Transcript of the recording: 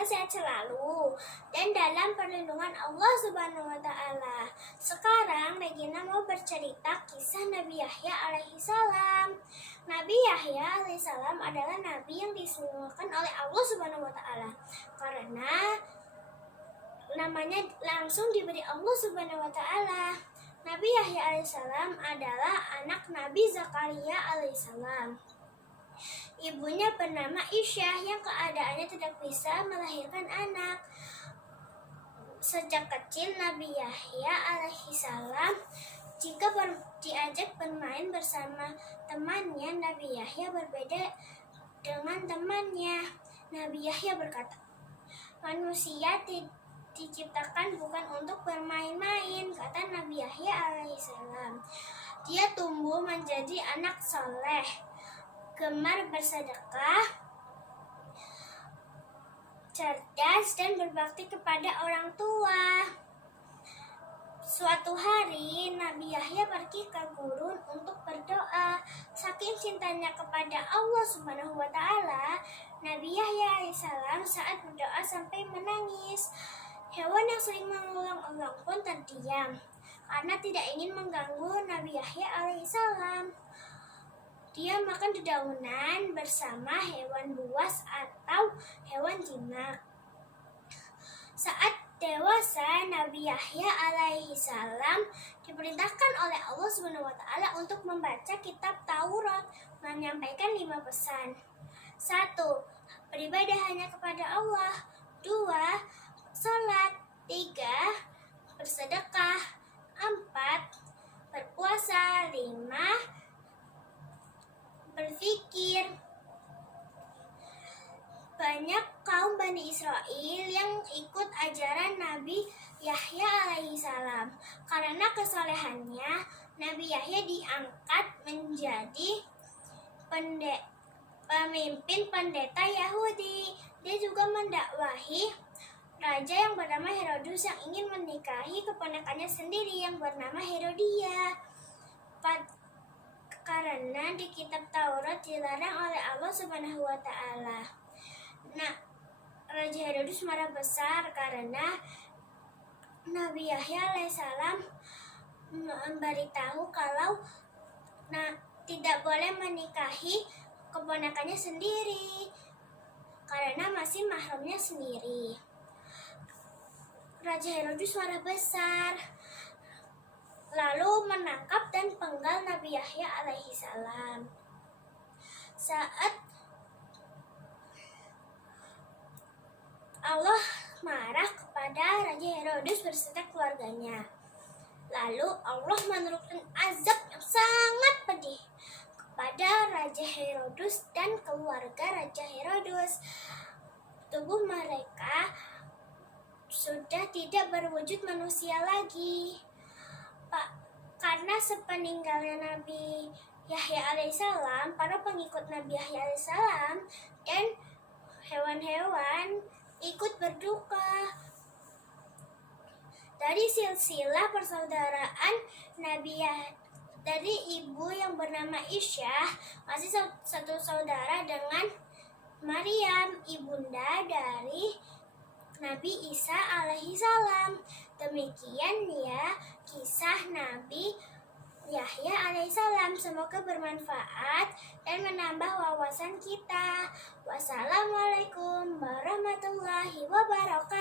semoga sehat selalu dan dalam perlindungan Allah Subhanahu wa taala. Sekarang Regina mau bercerita kisah Nabi Yahya alaihi salam. Nabi Yahya alaihi salam adalah nabi yang diserukan oleh Allah Subhanahu wa taala karena namanya langsung diberi Allah Subhanahu wa taala. Nabi Yahya alaihissalam adalah anak Nabi Zakaria alaihissalam. Ibunya bernama Isyah yang keadaannya tidak bisa melahirkan anak. Sejak kecil Nabi Yahya alaihissalam jika diajak bermain bersama temannya, Nabi Yahya berbeda dengan temannya. Nabi Yahya berkata, "Manusia diciptakan bukan untuk bermain-main," kata Nabi Yahya alaihissalam. Dia tumbuh menjadi anak soleh, gemar bersedekah, cerdas dan berbakti kepada orang tua. Suatu hari Nabi Yahya pergi ke gurun untuk berdoa. Saking cintanya kepada Allah Subhanahu wa taala, Nabi Yahya alaihissalam saat berdoa sampai menangis. Hewan yang sering mengulang-ulang pun terdiam karena tidak ingin mengganggu Nabi Yahya alaihissalam. Dia makan dedaunan bersama hewan buas atau hewan jinak. Saat dewasa, Nabi Yahya alaihissalam diperintahkan oleh Allah Subhanahu wa taala untuk membaca kitab Taurat, menyampaikan 5 pesan. 1. Beribadah hanya kepada Allah. 2. Salat. 3. Bersedekah. 4. Berpuasa. 5. Berfikir. Banyak kaum Bani Israel yang ikut ajaran Nabi Yahya alaihissalam. Karena kesolehannya, Nabi Yahya diangkat menjadi pemimpin pendeta Yahudi. Dia juga mendakwahi raja yang bernama Herodus yang ingin menikahi keponakannya sendiri yang bernama Herodia. Karena di kitab Taurat dilarang oleh Allah Subhanahu wa taala. Nah, Raja Herodus marah besar karena Nabi Yahya alaihissalam memberitahu kalau tidak boleh menikahi keponakannya sendiri karena masih mahramnya sendiri. Raja Herodus marah besar, lalu menangkap dan penggal Nabi Yahya alaihissalam. Saat Allah marah kepada Raja Herodus beserta keluarganya, lalu Allah menurunkan azab yang sangat pedih kepada Raja Herodus dan keluarga Raja Herodus. Tubuh mereka sudah tidak berwujud manusia lagi. Karena sepeninggalnya Nabi Yahya alaihissalam, para pengikut Nabi Yahya alaihissalam dan hewan-hewan ikut berduka. Dari silsilah persaudaraan Nabi Yahya, dari ibu yang bernama Isyah, masih satu saudara dengan Maryam, ibunda dari Nabi Isa alaihissalam. Demikian ya kisah Nabi Yahya alaihissalam. Semoga bermanfaat dan menambah wawasan kita. Wassalamualaikum warahmatullahi wabarakatuh.